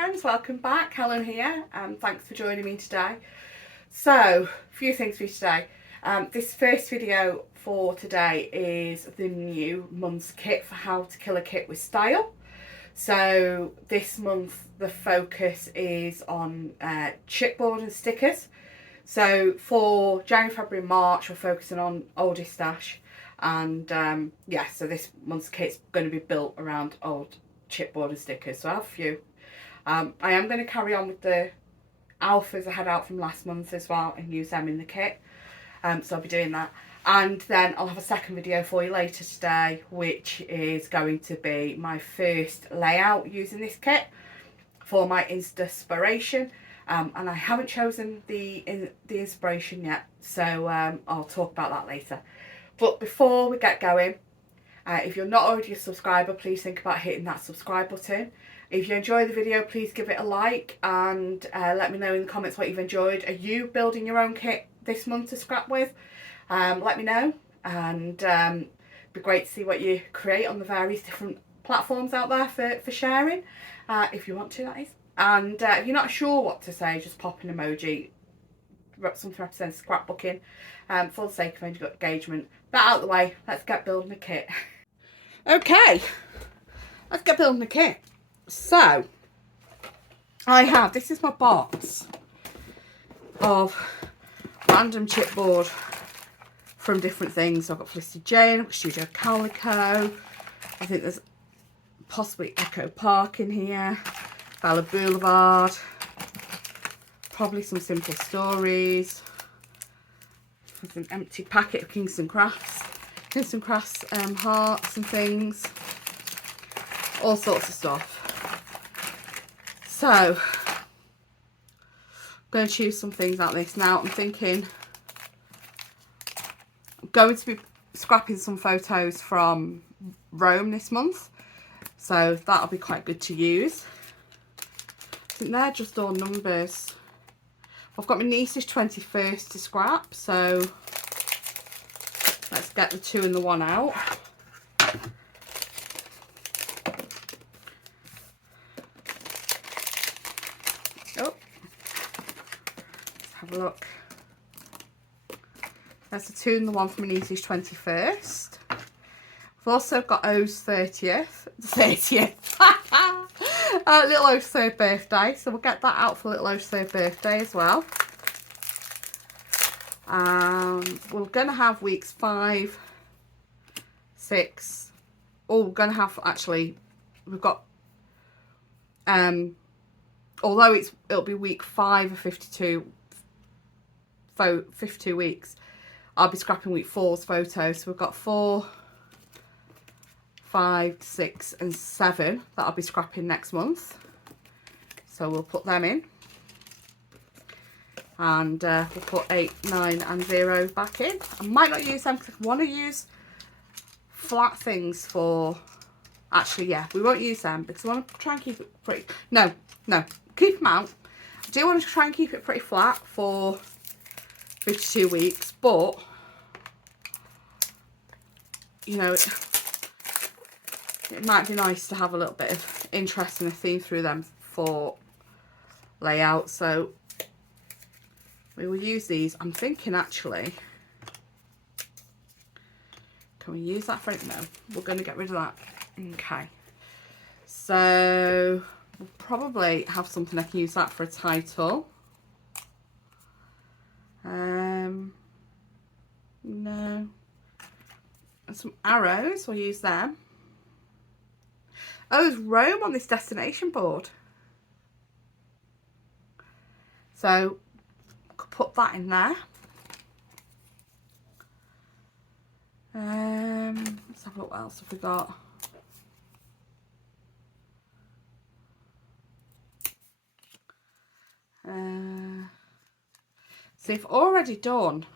friends, welcome back. Helen here. Thanks for joining me today. So, a few things for you today. This first video for today is the new month's kit for how to kill a kit with style. So this month the focus is on chipboard and stickers. So for January, February, March we're focusing on oldest stash, and yeah, so this month's kit's going to be built around old chipboard and stickers. So I have a few. I am going to carry on with the alphas I had out from last month as well and use them in the kit. So I'll be doing that. And then I'll have a second video for you later today, which is going to be my first layout using this kit for my inspiration. And I haven't chosen the inspiration yet, so I'll talk about that later. But before we get going, if you're not already a subscriber, please think about hitting that subscribe button. If you enjoy the video, please give it a like and let me know in the comments what you've enjoyed. Are you building your own kit this month to scrap with? Let me know, and it'd be great to see what you create on the various different platforms out there for sharing, if you want to, that is. And if you're not sure what to say, just pop an emoji, something represents scrapbooking, for the sake of engagement. That out of the way, let's get building a kit. Okay, let's get building a kit. So, this is my box of random chipboard from different things. I've got Felicity Jane, I've got Studio Calico, I think there's possibly Echo Park in here, Bella Boulevard, probably some Simple Stories. There's an empty packet of Kingston Crafts hearts and things, all sorts of stuff. So, I'm going to choose some things out of this. Now, I'm thinking I'm going to be scrapping some photos from Rome this month, so that'll be quite good to use. I think they're just all numbers. I've got my niece's 21st to scrap, so let's get the 2 and the 1 out. Oh, let's have a look. That's the 2 and the 1 for my niece's 21st. I've also got O's 30th. Little O's 3rd birthday, so we'll get that out for little O's 3rd birthday as well. We're going to have weeks 5, 6. Oh, we're going to have, actually, we've got, although it'll be week 5 of 52 weeks, I'll be scrapping week 4's photos. So we've got 4, 5, 6 and 7 that I'll be scrapping next month. So we'll put them in. And we'll put 8, 9 and 0 back in. I might not use them because I want to use flat things for... Actually, yeah, we won't use them because I want to try and keep it pretty... No, keep them out. I do want to try and keep it pretty flat for 52 weeks, but, you know, it might be nice to have a little bit of interest and a theme through them for layout. So we will use these. I'm thinking, actually, can we use that for it? No, we're going to get rid of that. Okay, so we'll probably have something I can use that for a title. No, and some arrows, we'll use them. Oh, there's Rome on this destination board, so I could put that in there. Let's have a look, what else have we got? So I've already done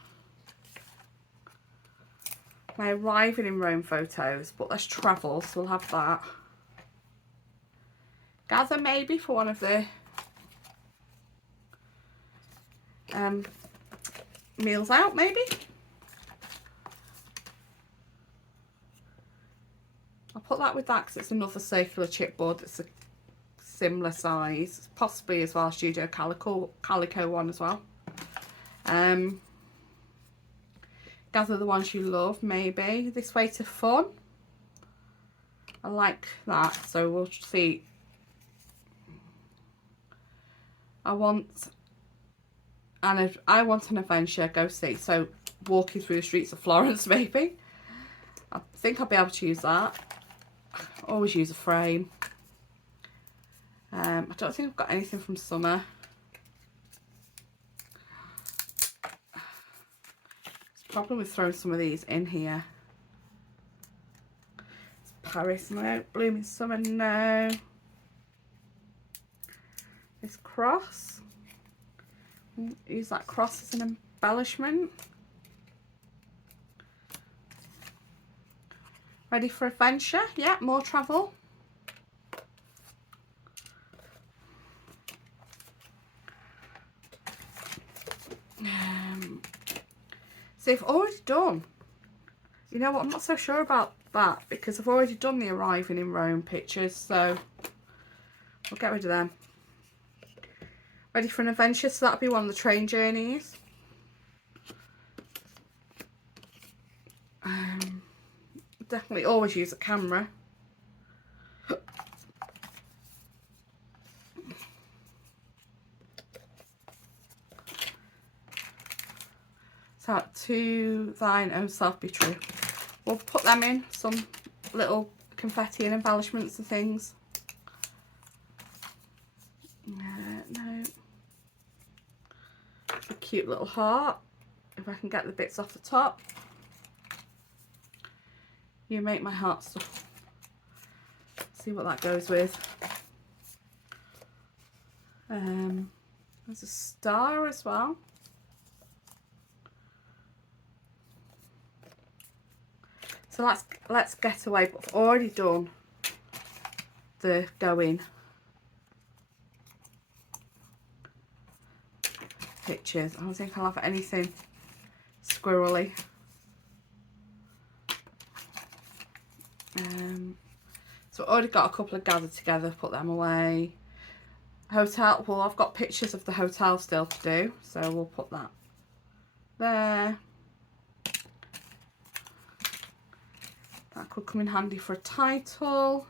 my arriving in Rome photos, but let's travel, so we'll have that. Gather maybe for one of the meals out, maybe. I'll put that with that because it's another circular chipboard that's a similar size, possibly as well Studio Calico one as well. Gather the ones you love, maybe. This Way to Fun. I like that, so we'll see. I want an adventure, go see. So walking through the streets of Florence, maybe. I think I'll be able to use that. Always use a frame. I don't think I've got anything from summer. There's a problem with throwing some of these in here. It's Paris, no. Blooming Summer, no. This cross. Use that cross as an embellishment. Ready for adventure? Yeah, more travel. See, I've already done. You know what? I'm not so sure about that because I've already done the Arriving in Rome pictures, so we'll get rid of them. Ready for an adventure? So that'll be one of the train journeys. Definitely always use a camera. So to thine own self be true. We'll put them in, some little confetti and embellishments and things. No. It's a cute little heart. If I can get the bits off the top. You make my heart stuff. See what that goes with. There's a star as well. So let's get away. But I've already done the going pictures. I don't think I'll have anything squirrely. So I've already got a couple of gathered together, put them away. Hotel, well, I've got pictures of the hotel still to do, so we'll put that there. That could come in handy for a title.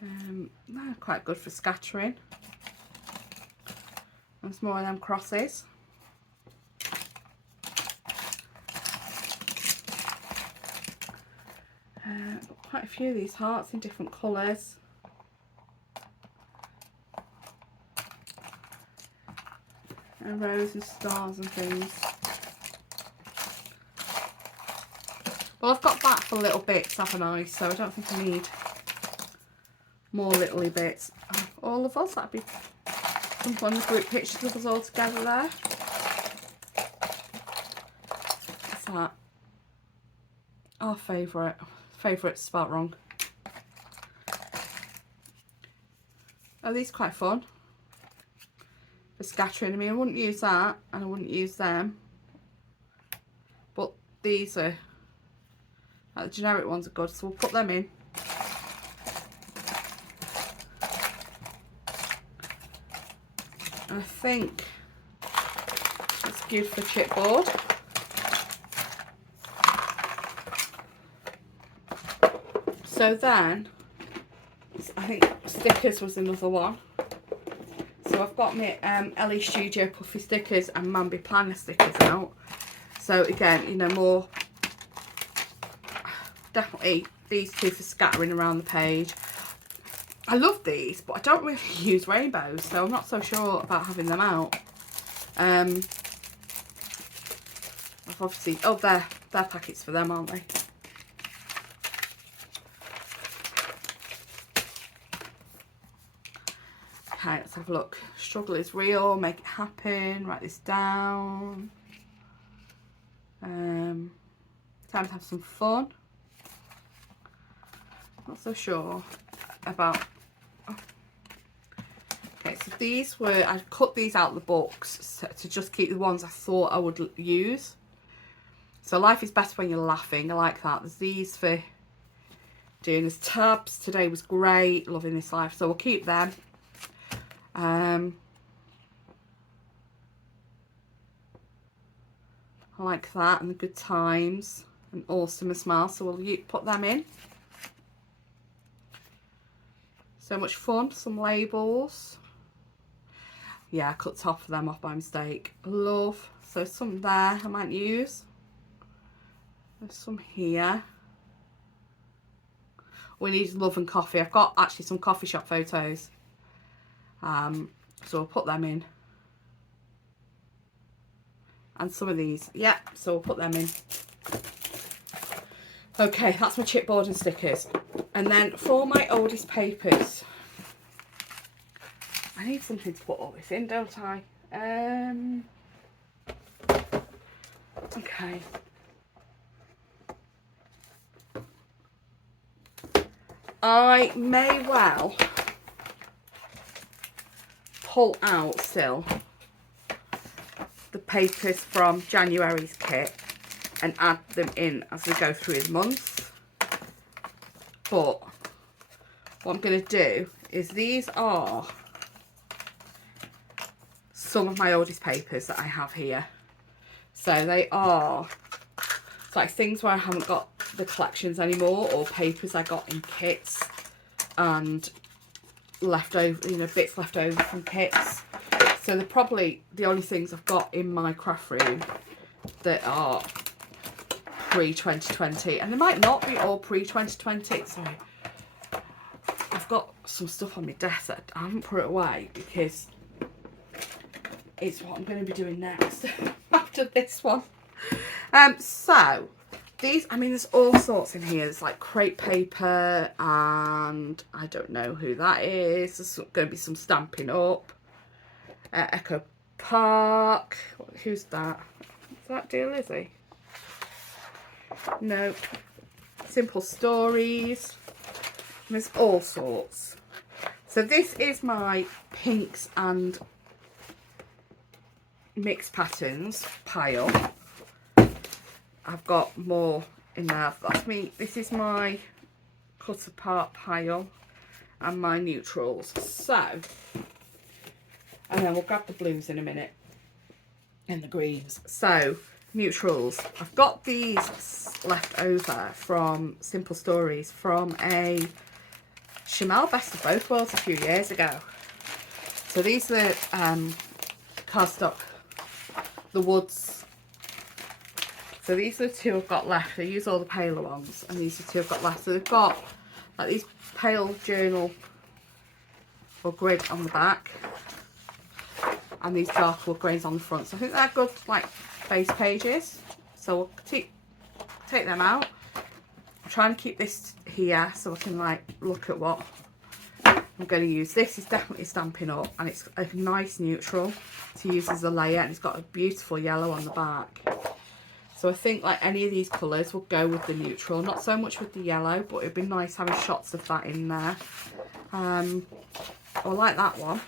They're quite good for scattering. There's more of them crosses. Quite a few of these hearts in different colours. And rows and stars and things. Well, I've got that for little bits, haven't I? So I don't think I need more little bits. All of us, that'd be some fun group pictures of us all together there. What's that? Our favourite. Favourite's spelt wrong. Oh, these are quite fun for scattering. I mean, I wouldn't use that and I wouldn't use them, but these are the generic ones are good, so we'll put them in. And I think it's good for chipboard. So then, I think stickers was another one. So I've got my LE Studio Puffy stickers and Mambi Planner stickers out. So again, you know, more, definitely these two for scattering around the page. I love these, but I don't really use rainbows, so I'm not so sure about having them out. Obviously, oh, they're packets for them, aren't they? Okay, let's have a look. Struggle is real, make it happen, write this down. Time to have some fun. Not so sure about. Okay, so these were, I cut these out of the books to just keep the ones I thought I would use. So life is better when you're laughing. I like that. There's these for doing as tabs. Today was great. Loving this life. So we'll keep them. I like that, and the good times and awesome as well. So we'll put them in. So much fun. Some labels. Yeah, I cut top of them off by mistake. Love. So some there I might use. There's some here. We need love and coffee. I've got actually some coffee shop photos. So I'll put them in. And some of these. Yeah, so we'll put them in. Okay, that's my chipboard and stickers. And then for my oldest papers, I need something to put all this in, don't I? Okay. I may well pull out still the papers from January's kit and add them in as we go through the months. But what I'm going to do is these are some of my oldest papers that I have here. So they are, it's like things where I haven't got the collections anymore, or papers I got in kits and leftover, you know, bits left over from kits. So they're probably the only things I've got in my craft room that are pre-2020, and they might not be all pre-2020. Sorry, I've got some stuff on my desk that I haven't put it away because it's what I'm going to be doing next after this one. So these, I mean, there's all sorts in here. There's like crepe paper, and I don't know who that is. There's going to be some Stampin' Up, Echo Park. Who's that? Is that Dear Lizzie? No. Simple Stories. There's all sorts. So this is my pinks and mixed patterns pile. I've got more in there. That's me. This is my cut apart pile and my neutrals. So, and then we'll grab the blues in a minute and the greens. So neutrals, I've got these left over from Simple Stories from a Chanel Best of Both Worlds a few years ago. So these are cardstock, the Woods. So these are the two I've got left. I use all the paler ones, and these are the two I've got left. So they've got like these pale journal or grid on the back, and these dark wood grains on the front. So I think they're good like base pages. So we'll take them out. I'm trying to keep this here so I can like look at what I'm going to use. This is definitely Stampin' Up, and it's a nice neutral to use as a layer, and it's got a beautiful yellow on the back. So I think like any of these colours will go with the neutral, not so much with the yellow, but it'd be nice having shots of that in there. I like that one.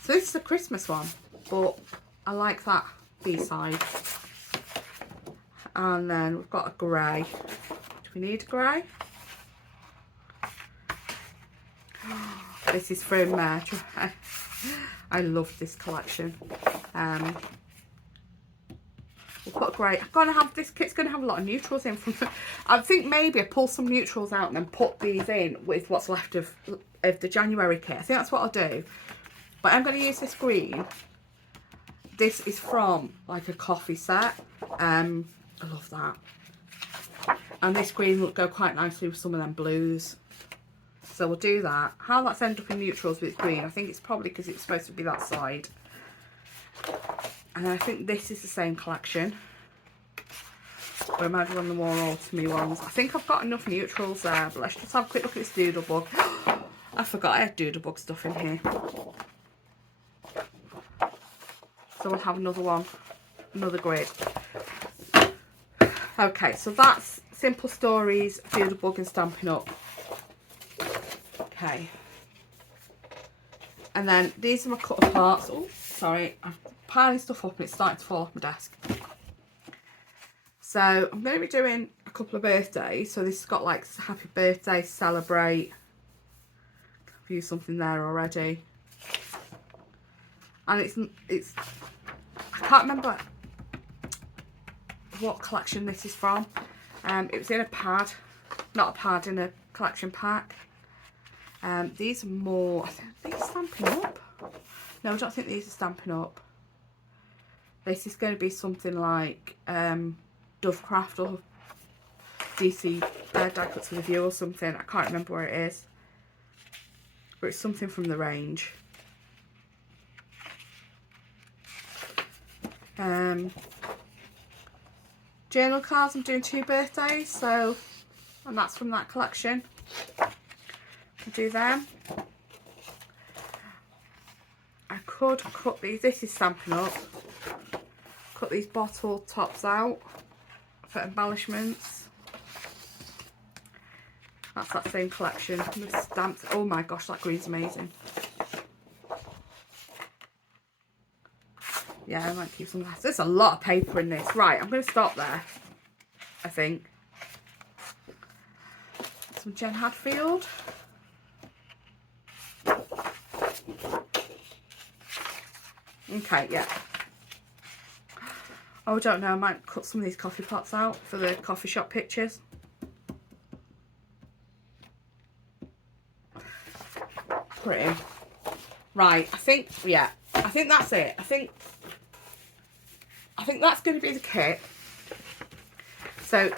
So this is a Christmas one, but I like that B-side. And then we've got a grey. Do we need a grey? This is from I love this collection. We'll put a grey. I'm gonna have this kit's gonna have a lot of neutrals in from. I think maybe I pull some neutrals out and then put these in with what's left of the January kit. I think that's what I'll do. But I'm gonna use this green. This is from like a coffee set. I love that. And this green will go quite nicely with some of them blues. So we'll do that. How that's ended up in neutrals with green, I think it's probably because it's supposed to be that side. And I think this is the same collection. Or am I one of the more autumny ones? I think I've got enough neutrals there, but let's just have a quick look at this Doodlebug. I forgot I had Doodlebug stuff in here. So we'll have another one, another grid. Okay, so that's Simple Stories, Doodlebug and Stampin' Up. Okay. And then these are my cut aparts. Oh, sorry, I'm piling stuff up and it's starting to fall off my desk. So I'm going to be doing a couple of birthdays. So this has got like happy birthday, celebrate. I've used something there already. And it's I can't remember what collection this is from. It was in a pad, not a pad, in a collection pack. These are more, I think these stamping up. No, I don't think these are stamping up. This is going to be something like Dovecraft or DC Die Cuts with a View or something. I can't remember where it is, but it's something from the range. Journal cards, I'm doing 2 birthdays, so, and that's from that collection. I'll do them. I could cut these, this is Stampin' Up, cut these bottle tops out for embellishments. That's that same collection with stamps. Oh my gosh, that green's amazing. Yeah, I might keep some of that. There's a lot of paper in this. Right, I'm going to stop there, I think. Some Jen Hadfield. Okay, yeah. Oh, I don't know. I might cut some of these coffee pots out for the coffee shop pictures. Pretty. Right, I think, yeah. I think that's it. I think that's going to be the kit. So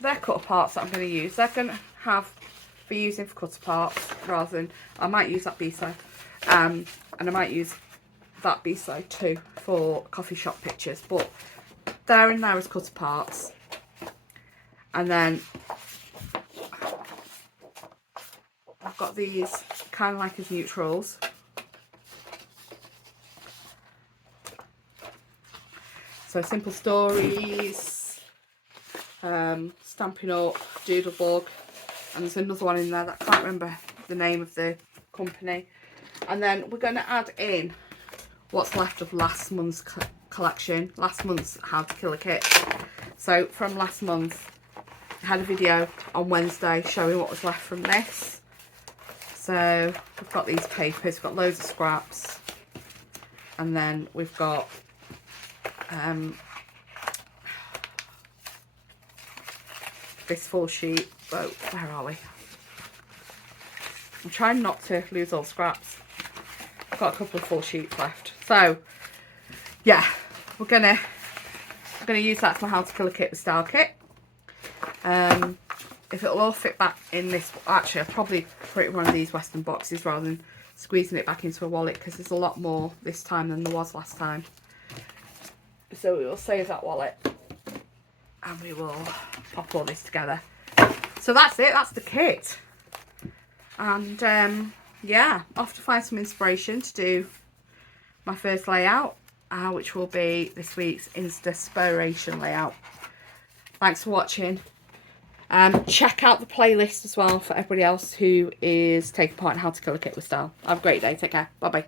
they're cutter parts that I'm going to use. They're going to be using for cutter parts rather than, I might use that B-side, and I might use that B-side too for coffee shop pictures, but they're in there as cutter parts. And then I've got these kind of like as neutrals. So Simple Stories, Stampin' Up, Doodlebug, and there's another one in there that I can't remember the name of the company. And then we're going to add in what's left of last month's collection, last month's How to Kill a Kit. So from last month, I had a video on Wednesday showing what was left from this. So we've got these papers, we've got loads of scraps, and then we've got this full sheet. Oh, where are we? I'm trying not to lose all the scraps. I've got a couple of full sheets left. So yeah, I'm gonna use that for my How to Kill a Kit with Style Kit. If it'll all fit back in this, actually I'll probably put it in one of these Western boxes rather than squeezing it back into a wallet, because there's a lot more this time than there was last time. So we will save that wallet and we will pop all this together. So that's it, that's the kit. And yeah, off to find some inspiration to do my first layout, which will be this week's Insta-spiration layout. Thanks for watching. Check out the playlist as well for everybody else who is taking part in How to Kill a Kit with Style. Have a great day, take care, bye bye.